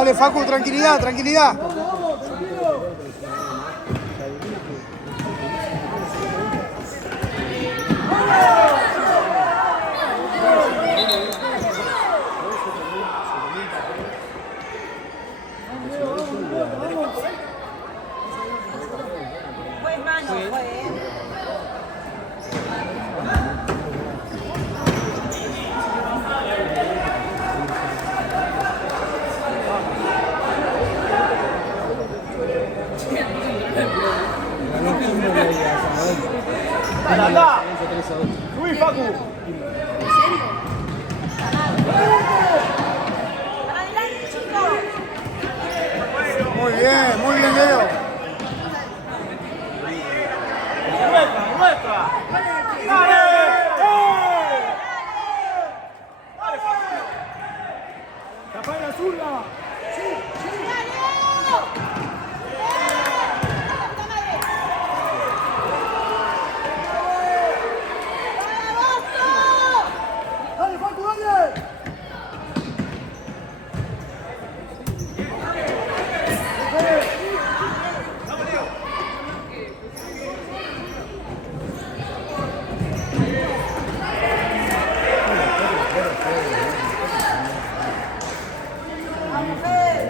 Dale, Facu, tranquilidad, tranquilidad. ¡Anda! ¡Subí, Facu! ¿En serio? Muy bien, Leo. ¡Nuestra! ¡Dale! ¡Tapá la zurda!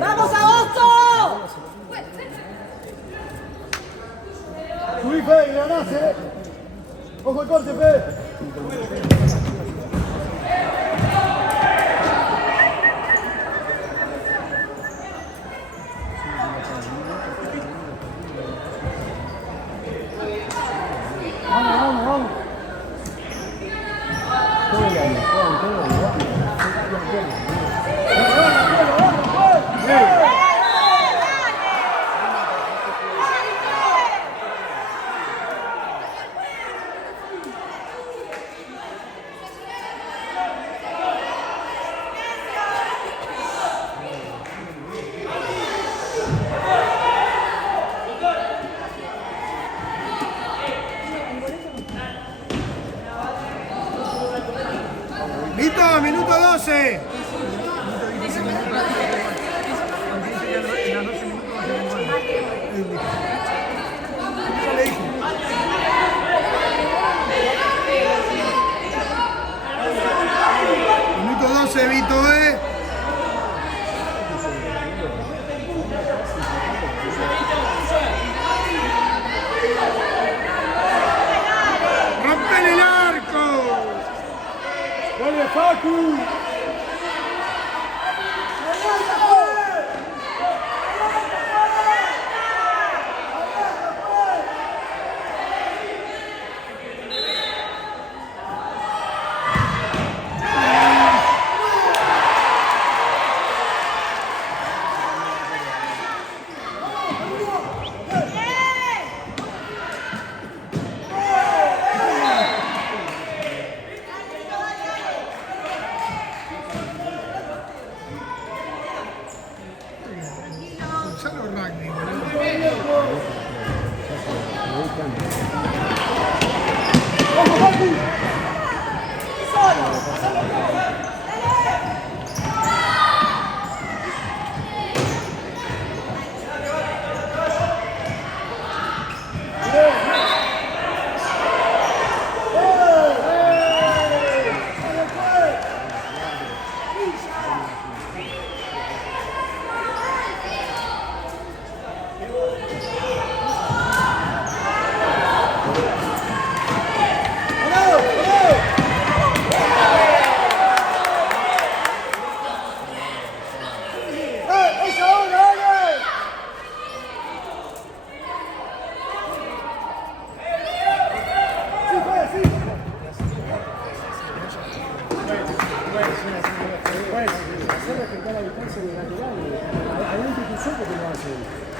¡Vamos, Agosto! Subí, Fede, ganás, Ojo el corte, Fede. Vamos. Vito, minuto 12. Minuto 12, Vito, ¡Rompen el arco! ¡Dale, Facu!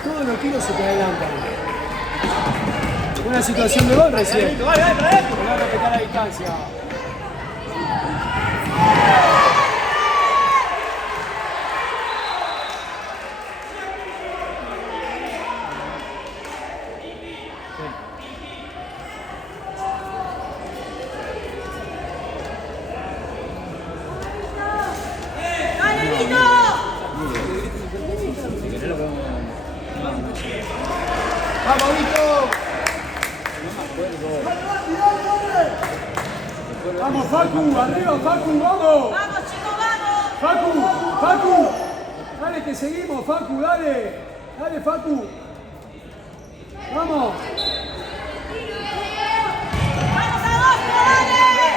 Todos los tiros se te adelantan. Una situación de gol recién. Voy a respetar la distancia. Vamos, Facu, arriba, Facu, vamos. Vamos, chicos, vamos. Facu, Facu. Dale que seguimos, Facu, dale. Dale, Facu. Vamos. Vamos, Agosto, dale.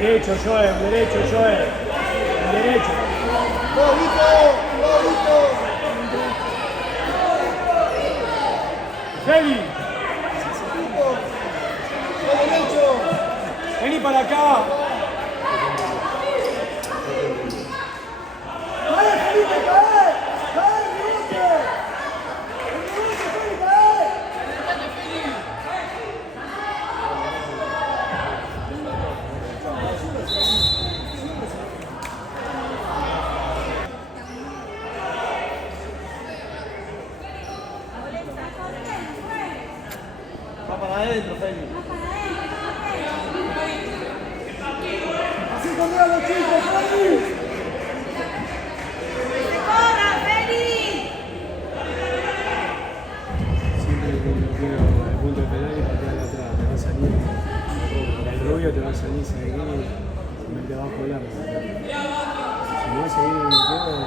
Derecho, Joel, derecho, Joel. Derecho. Feli. Vení para acá. ¡Cae, Felipe, cae! ¡Cae, Felipe! ¡Felipe, cae! Va para adentro, Feli. Así conmigo los chicos, Feli. ¡Corra, Feli! Siempre cuando quiero el punto de penal y patear atrás, te va a salir el rubio, te va a salir Seguín con el de abajo del arco. Si no va a seguir en el bloqueo.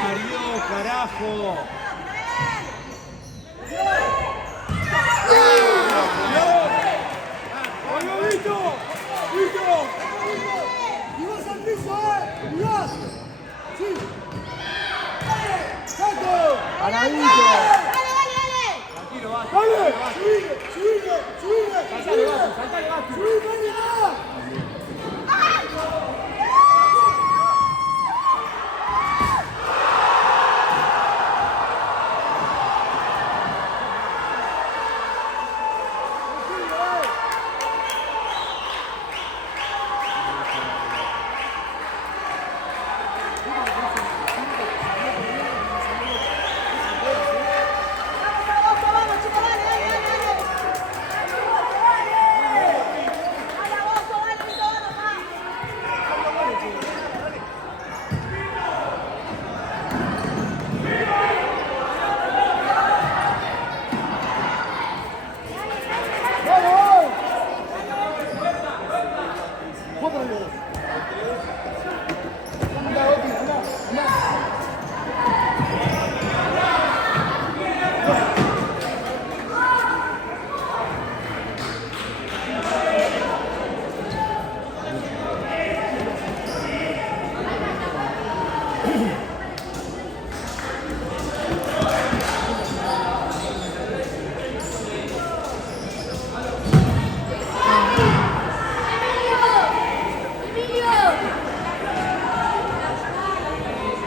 ¡Parió, carajo! ¡Vamos, Vito! ¡Vito! ¡Y vas al piso, ¡Y vas! ¡Sí! ¡Saco! ¡Dale, dale, dale! Tranquilo, va. ¡Dale! ¡Subile! ¡Subile! ¡Subile! Saltale, Basti, saltale, Basti. ¡Subile, Dani!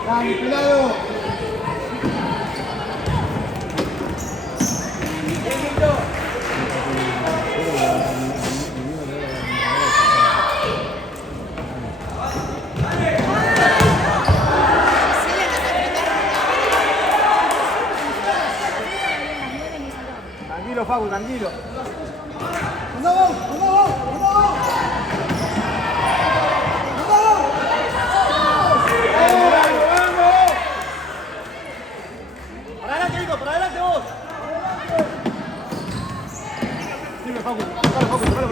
Dani, cuidado. Tranquilo, Facu, tranquilo. ¡Andamos! ¡Andamos! ¡Andamos! Para adelante, Nico, para adelante vos. Dime, Facu, primero.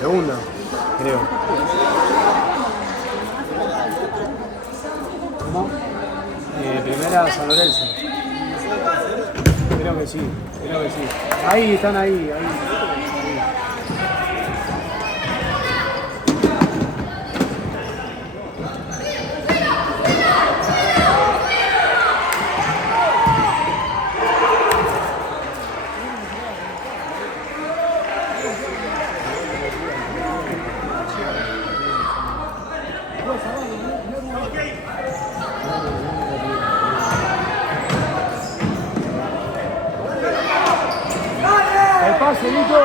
Segunda, creo. ¿Cómo? Primera San Lorenzo. Creo que sí, creo que sí. Ahí, están ahí. El pase, Nico.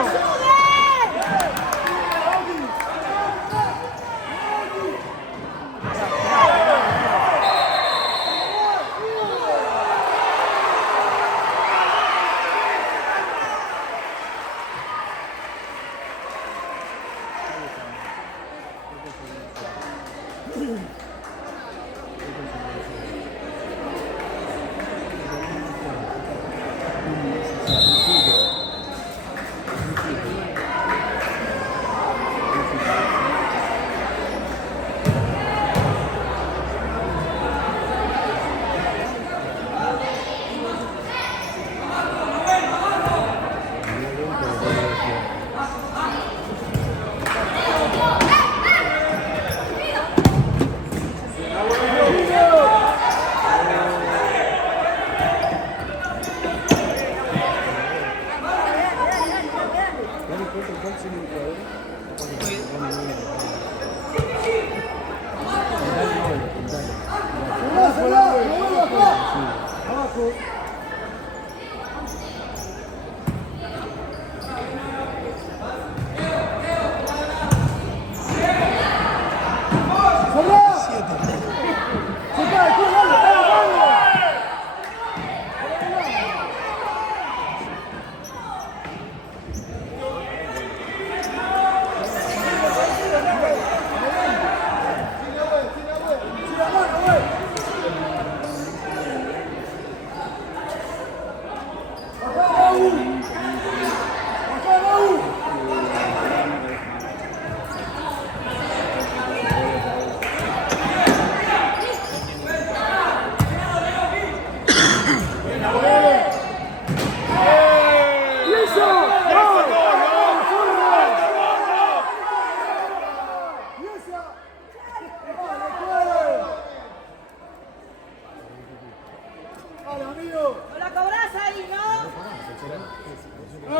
No la cobras ahí, ¿no?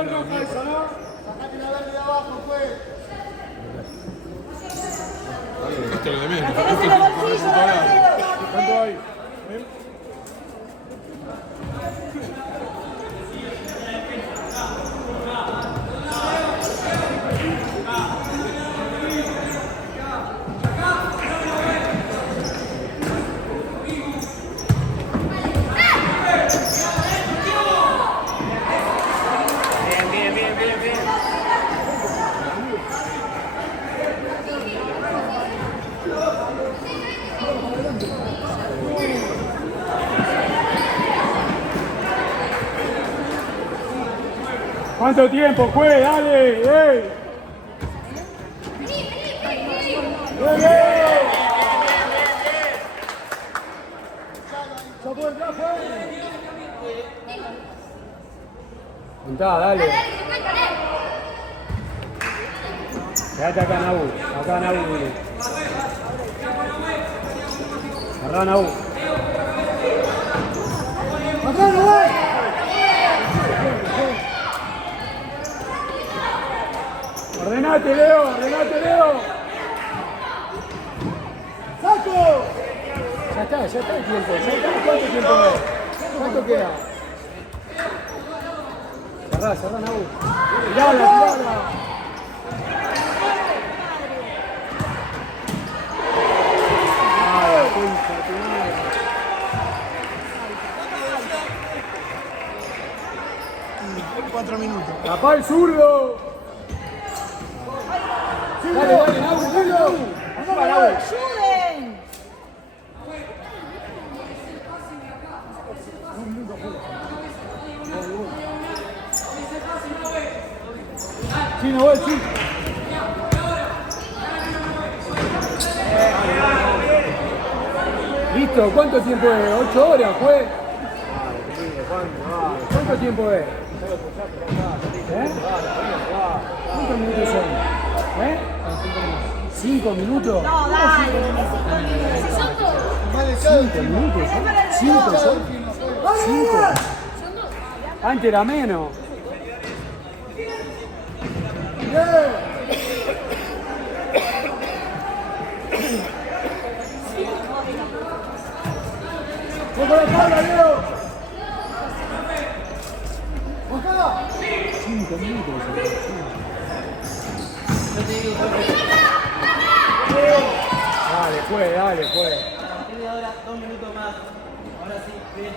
No, Jaisa, ¿no? Sacate la verde de abajo, pues. Esto es lo de menos. Tenés en el bolsillo, ¿Cuánto hay? ¿Cuánto tiempo, juez? Dale, ¡ey! Contá, dale. Quédate acá, Nabu. Acá, Nabu. Cerrá, Nabu. ¡Acá no voy! Ordenate, Leo. Ordenate, Leo. ¡Saco! Ya está el tiempo. Ya está. ¿Cuánto tiempo es? ¿Cuánto queda? Cerrá, Nabu. Tirala. Concha, tu madre. Cuatro minutos. ¡Tapá el zurdo! Dale, Nabu, dale, Nabu. ¡Ayuden! Chino, voy, chino. Listo, ¿cuánto tiempo es? 8 horas, pues. ¿Cuánto tiempo es? ¿Cuántos minutos son? 5 minutos. No, dale. 5 minutos. 5 son. 5. Antes era menos. ¡Con la espalda, Leo! ¡Bajada! 5 minutos. Dale, pues, dale, pues. Ahora 2 minutos más. Ahora sí, bien.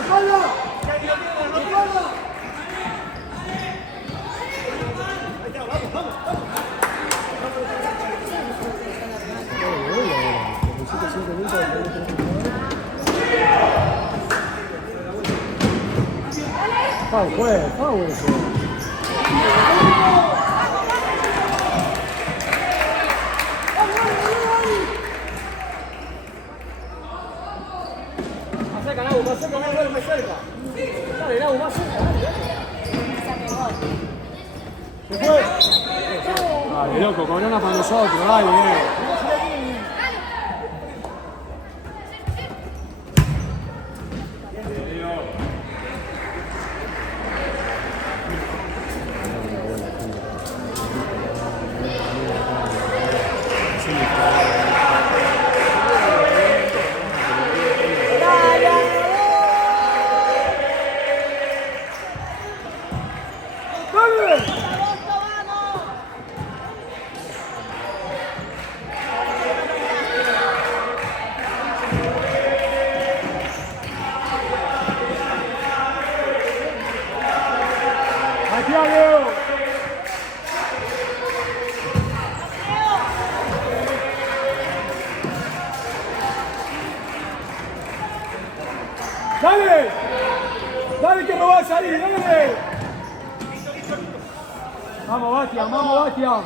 ¡Espalda! ¡Espalda! Foul, pues, foul eso. Más cerca, Nau, más cerca, más cerca. Dale, Nau, más cerca. ¿Se fue? Dale, loco, corona para nosotros, dale, ¡Dale! ¡Dale que me va a salir! ¡Dale! ¡Vamos, Bastian! ¡Vamos, Bastian!